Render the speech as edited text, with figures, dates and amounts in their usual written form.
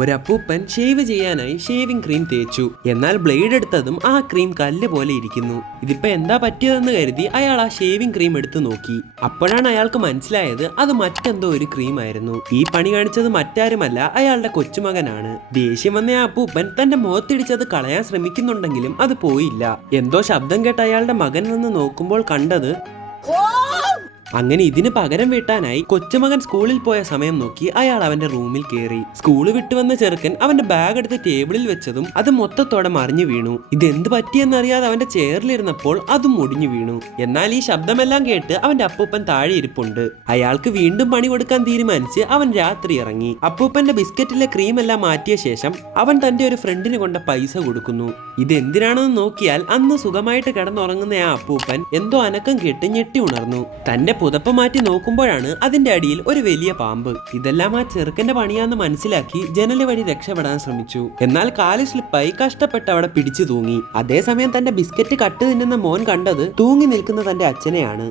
ഒരു അപ്പൂപ്പൻ ഷേവ് ചെയ്യാനായി ഷേവിംഗ് ക്രീം തേച്ചു. എന്നാൽ ബ്ലേഡ് എടുത്തതും ആ ക്രീം കല്ല് പോലെ ഇരിക്കുന്നു. ഇതിപ്പോ എന്താ പറ്റിയതെന്ന് കരുതി അയാൾ ആ ഷേവിംഗ് ക്രീം എടുത്തു നോക്കി. അപ്പോഴാണ് അയാൾക്ക് മനസ്സിലായത് അത് മറ്റെന്തോ ഒരു ക്രീം ആയിരുന്നു. ഈ പണി കാണിച്ചത് മറ്റാരുമല്ല, അയാളുടെ കൊച്ചുമകനാണ്. ദേഷ്യം വന്ന ആ അപ്പൂപ്പൻ തന്റെ മുഖത്തിടിച്ചത് കളയാൻ ശ്രമിക്കുന്നുണ്ടെങ്കിലും അത് പോയില്ല. എന്തോ ശബ്ദം കേട്ട് അയാളുടെ മകൻ വന്ന് നോക്കുമ്പോൾ കണ്ടത് അങ്ങനെ ഇതിന് പകരം വീട്ടാനായി കൊച്ചുമകൻ സ്കൂളിൽ പോയ സമയം നോക്കി അയാൾ അവന്റെ റൂമിൽ കയറി. സ്കൂള് വിട്ടു വന്ന ചെറുക്കൻ അവന്റെ ബാഗ് എടുത്ത് ടേബിളിൽ വെച്ചതും അത് മൊത്തത്തോടെ മറിഞ്ഞു വീണു. ഇത് എന്ത് പറ്റിയെന്നറിയാതെ അവന്റെ ചെയറിലിരുന്നപ്പോൾ അതും ഒടിഞ്ഞു വീണു. എന്നാൽ ഈ ശബ്ദമെല്ലാം കേട്ട് അവന്റെ അപ്പൂപ്പൻ താഴെ ഇരിപ്പുണ്ട്. അയാൾക്ക് വീണ്ടും പണി കൊടുക്കാൻ തീരുമാനിച്ച് അവൻ രാത്രി ഇറങ്ങി. അപ്പൂപ്പന്റെ ബിസ്ക്കറ്റിലെ ക്രീം എല്ലാം മാറ്റിയ ശേഷം അവൻ തന്റെ ഒരു ഫ്രണ്ടിന് കൊണ്ട പൈസ കൊടുക്കുന്നു. ഇത് എന്തിനാണെന്ന് നോക്കിയാൽ അന്ന് സുഖമായിട്ട് കിടന്നുറങ്ങുന്ന ആ അപ്പൂപ്പൻ എന്തോ അനക്കം കേട്ട് ഞെട്ടി ഉണർന്നു. തന്റെ പുതപ്പ് മാറ്റി നോക്കുമ്പോഴാണ് അതിന്റെ അടിയിൽ ഒരു വലിയ പാമ്പ്. ഇതെല്ലാം ആ ചെറുക്കന്റെ പണിയാന്ന് മനസ്സിലാക്കി ജനല് വഴി രക്ഷപ്പെടാൻ ശ്രമിച്ചു. എന്നാൽ കാല് സ്ലിപ്പായി കഷ്ടപ്പെട്ട് അവിടെ പിടിച്ചു തൂങ്ങി. അതേസമയം തന്റെ ബിസ്ക്കറ്റ് കട്ട് തിന്നുന്ന മോൻ കണ്ടത് തൂങ്ങി നിൽക്കുന്ന തന്റെ അച്ഛനെയാണ്.